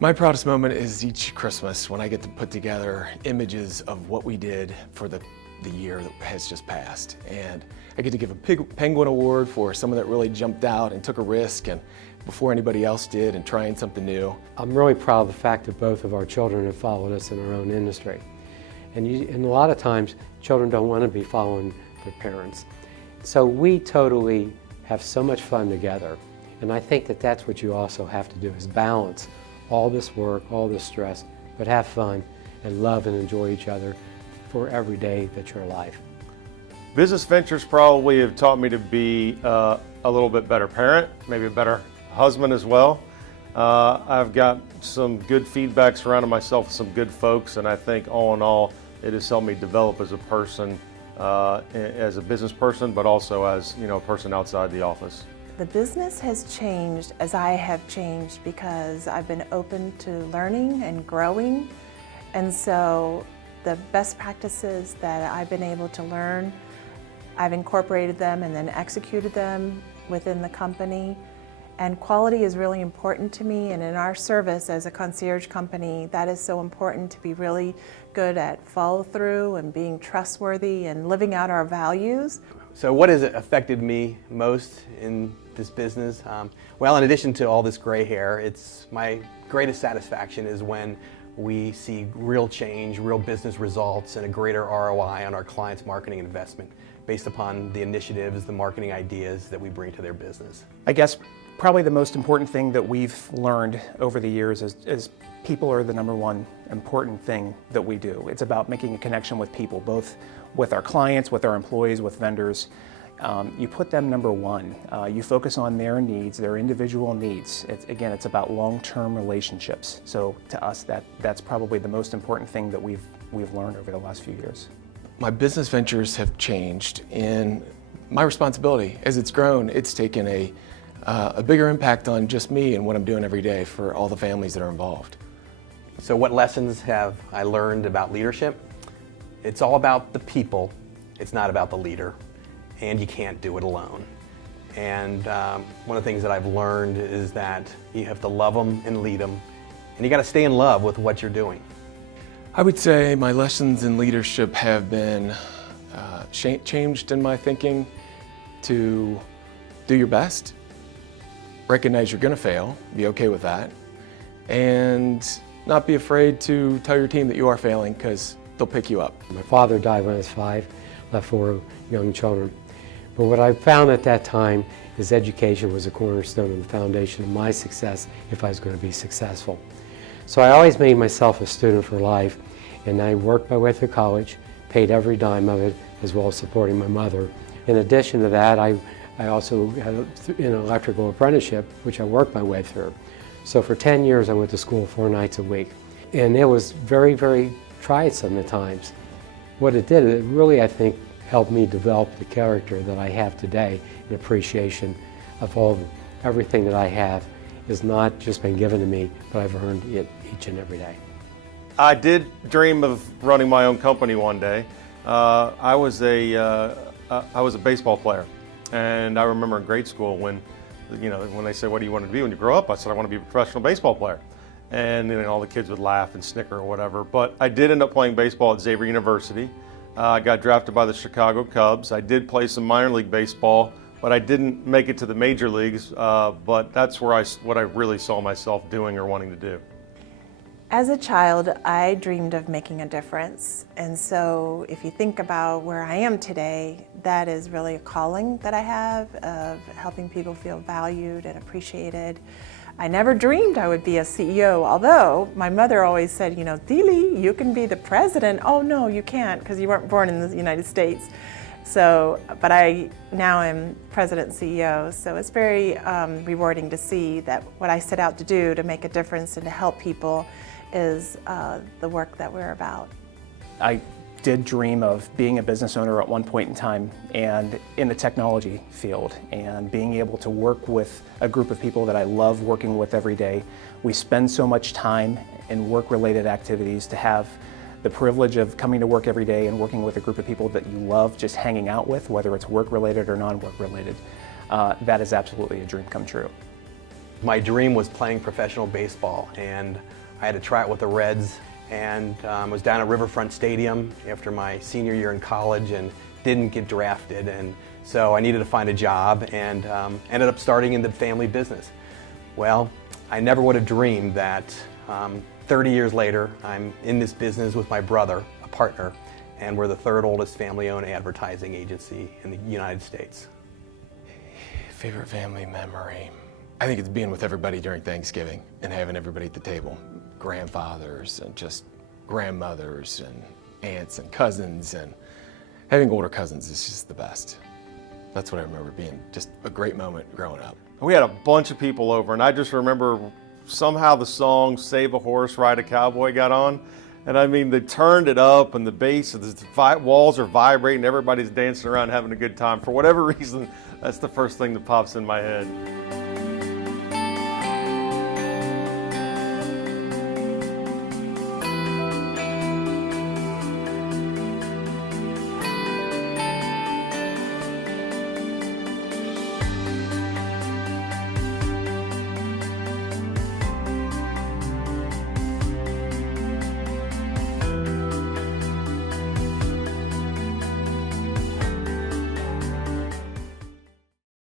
My proudest moment is each Christmas when I get to put together images of what we did for the year that has just passed. And I get to give a Penguin Award for someone that really jumped out and took a risk and before anybody else did and trying something new. I'm really proud of the fact that both of our children have followed us in our own industry. And a lot of times, children don't want to be following their parents. So we totally have so much fun together. And I think that that's what you also have to do, is balance all this work, all this stress, but have fun and love and enjoy each other for every day that's your life. Business ventures probably have taught me to be a little bit better parent, maybe a better husband as well. I've got some good feedback surrounding myself with some good folks, and I think all in all, it has helped me develop as a person, as a business person, but also as a person outside the office. The business has changed as I have changed because I've been open to learning and growing, and so the best practices that I've been able to learn, I've incorporated them and then executed them within the company. And quality is really important to me, and in our service as a concierge company, that is so important, to be really good at follow through and being trustworthy and living out our values. So what has affected me most in this business? Well, in addition to all this gray hair, it's my greatest satisfaction is when we see real change, real business results, and a greater ROI on our clients' marketing investment based upon the initiatives, the marketing ideas that we bring to their business. I guess probably the most important thing that we've learned over the years is people are the number one important thing that we do. It's about making a connection with people, both with our clients, with our employees, with vendors. You put them number one. You focus on their needs, their individual needs. Again, it's about long-term relationships. So to us, that's probably the most important thing that we've learned over the last few years. My business ventures have changed, and my responsibility, as it's grown, it's taken a bigger impact on just me and what I'm doing every day for all the families that are involved. So what lessons have I learned about leadership? It's all about the people. It's not about the leader. And you can't do it alone. And one of the things that I've learned is that you have to love them and lead them, and you got to stay in love with what you're doing. I would say my lessons in leadership have been changed in my thinking to do your best, recognize you're going to fail, be okay with that, and not be afraid to tell your team that you are failing, because they'll pick you up. My father died when I was 5, left 4 young children. But what I found at that time is education was a cornerstone and the foundation of my success if I was going to be successful. So I always made myself a student for life, and I worked my way through college, paid every dime of it, as well as supporting my mother. In addition to that, I also had an electrical apprenticeship, which I worked my way through. So for 10 years I went to school 4 nights a week. And it was very, very tiresome at times. What it did, it really, I think, helped me develop the character that I have today, in appreciation of everything that I have has not just been given to me, but I've earned it each and every day. I did dream of running my own company one day. I was a baseball player, and I remember in grade school when they said, "What do you want to be when you grow up?" I said, "I want to be a professional baseball player." And all the kids would laugh and snicker or whatever. But I did end up playing baseball at Xavier University. I got drafted by the Chicago Cubs. I did play some minor league baseball, but I didn't make it to the major leagues. But that's where what I really saw myself doing or wanting to do. As a child, I dreamed of making a difference. And so if you think about where I am today, that is really a calling that I have of helping people feel valued and appreciated. I never dreamed I would be a CEO, although my mother always said, Dili, you can be the president. Oh no, you can't, because you weren't born in the United States. So, but I now am president and CEO, so it's very rewarding to see that what I set out to do to make a difference and to help people is the work that we're about. I did dream of being a business owner at one point in time, and in the technology field, and being able to work with a group of people that I love working with every day. We spend so much time in work-related activities. To have the privilege of coming to work every day and working with a group of people that you love just hanging out with, whether it's work-related or non-work related, that is absolutely a dream come true. My dream was playing professional baseball, and I had to try it with the Reds, and was down at Riverfront Stadium after my senior year in college and didn't get drafted, and so I needed to find a job, and ended up starting in the family business. Well, I never would have dreamed that 30 years later I'm in this business with my brother, a partner, and we're the third oldest family-owned advertising agency in the United States. Favorite family memory? I think it's being with everybody during Thanksgiving and having everybody at the table. Grandfathers and just grandmothers and aunts and cousins, and having older cousins is just the best. That's what I remember being just a great moment growing up. We had a bunch of people over, and I just remember somehow the song Save a Horse, Ride a Cowboy got on. And I mean, they turned it up, and the bass, the walls are vibrating, everybody's dancing around having a good time. For whatever reason, that's the first thing that pops in my head.